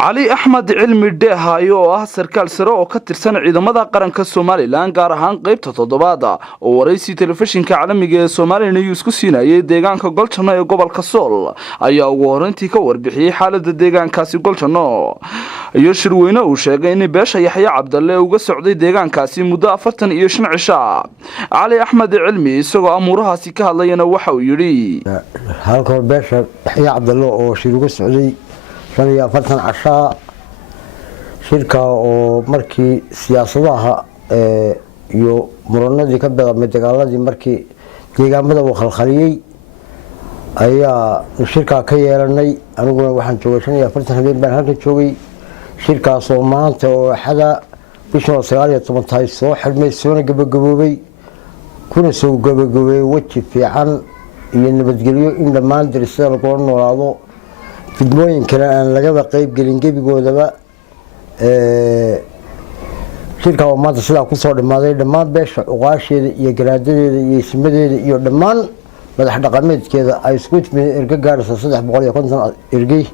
علي أحمد علمي دهاyo oo ah sarkaal sare oo ka tirsan ciidamada qaranka Soomaaliland gaar ahaan qaybta toddobaada oo waraysi telefishinka caalamiga ee Soomaaliya News ku siinayay deegaanka Golchano ee gobolka Sool ayaa ugu horeyntii ka warbixiyay xaaladda deegaankaasi Golchano iyo shirweyne uu sheegay in beesha Yaxya Cabdalle uga socday deegaankaasi muddo 45 cisho علي أحمد علمي isagoo amuurahaasi ka hadlayna waxa uu yiri halka beesha Yaxya Cabdalle oo shir uga socday شنو فتن عشاء شركة ومركي سياسة يو مرنا ذي كبر متقالة ذي مركي تيجا مدة وخلخلية أيها الشركة كيرني أنا أقول واحد شوي شنو فتن هذي بين هذي شوي شركة صومان تو حدا بيشون صغار يطمن تاي صو حد ما يسون جبوبي كل سو جبوبي وجه في عن ينبتقليو إن ما ندري سال قرن وراضو fidmooyin kale aan laga qayb gelin gebigoodaba shirka oo maanta sida ku soo dhamaaday dhamaan beesha uqaasheeda iyo garaadadeeda iyo ismadeeda iyo dhamaan madax dhaqameedkeeda ay isku timid erga gaaraysa 350 ergey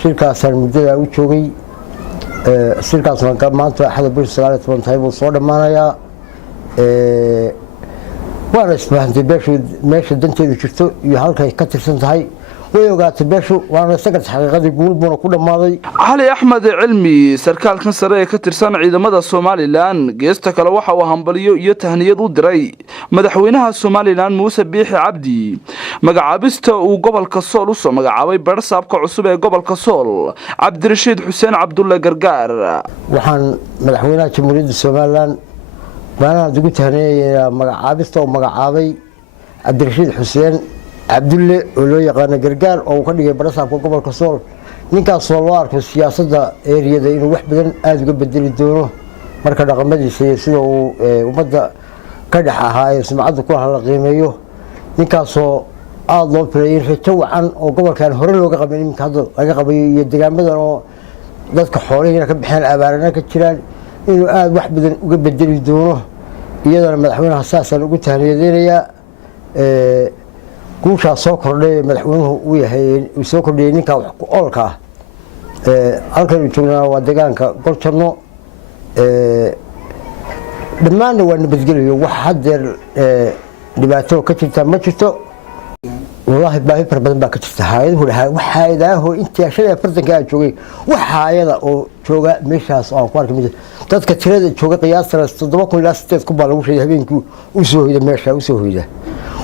shirkaas muddada u joogay shirkaasna maanta xada bil 19 tahay buu soo dhamaanayaa waana isfahamtay beesha meesha danteedu jirto iyo halkay ka tirsan tahay ويوقات بيشو وانا سكت حقيقة يقول بنا كل ماضي علي أحمد علمي سركال كان سريع كترسان عيدمada Soomaaliland geesta kale waxa uu hambaliyo iyo tahniyad u diray madaxweynaha Soomaaliland Muuse Biixi Cabdi magacaabista uu gobolka Sool u soo magacaabay barsaabka cusub ee gobolka Sool Cabdirashiid Xuseen Cabdulle Gargaar waxaan madaxweynaha Jamhuuriyadda Soomaaliland baana ugu tahniyay magacaabista oo magacaabay Cabdirashiid Xuseen Cabdulle oo loo yaqaan Gargaar oo ka dhigay barsaabka gobolka Sool ninkaas oo loo arko siyaasadda eeriyada inuu wax badan aad uga bedeli doono marka dhaqamadiisa sida uu ummadda ka dhax ahaa sumcadda ku hal qiimeeyo ninkaas oo aad loo filayay rajo wacan oo gobolkan hore looga qabay in hadda laga qabayo iyo deegaamadan oo dadka xoolaheena ka bixeen abaarana ka jiraan inuu aad wax badan uga bedeli doono iyadana madaxweynaha saasan ugu tahniyadeenaya guusha soo kordhay madaxweynuhu uu yahay soo kordhiyay ninka wax ku olka halkan uu joognaa waa deegaanka Golchano dhammaan waa nabadgelyo wax hadeer dhibaato ka jirta ma jirto wallahi baahi badan baa ka jirta hay'adaha intii shaqada fardanka joogay waxaayada oo jooga meeshaas oo ku arkay dadka tirada jooga qiyaasta 7 ilaa 8 ku baa lagu sheegay habeenkii u soo hoyda meesha u soo hoyda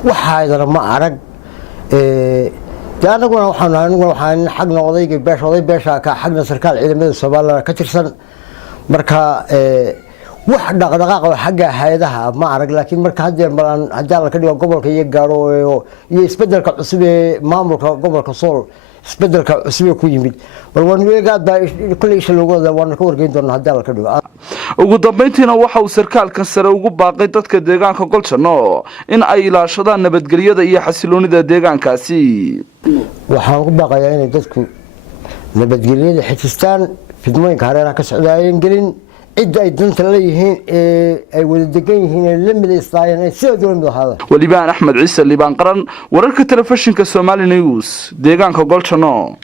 waxaayada ma arag anaguna waxaan xaq noqday beesha ka xaqna sarkaal ciidamada Soomaaliland ka tirsan marka wax dhaqdhaqaaq oo xagga hay'adaha ma arag laakiin marka hadda la ka dhigo gobolka iyo gaaro iyo isbedelka cusub ee maamulka gobolka Sool isbedelka cusub ku yimid bal waan weegaad baa kulli isha looga waan ka wargeyn doonaa hadda la ka dhigo ugu dambeyntiina waxa uu sarkaalkan sare ugu baaqay dadka deegaanka Golchano in ay ilaashadaan nabadgelyada iyo xasiloonida deegaankaasi waxaan ugu baaqayaa in dadku nabadgelyada xistaan fidmooyinka hareeraha ka socdaayeen gelin cid ay danta leeyihiin ay wada degan yihiin la midaystaan sidoo dowladda hada Walibaan Axmed Ciise Libaan qaran wararka telefishinka Soomaali News deegaanka Golchano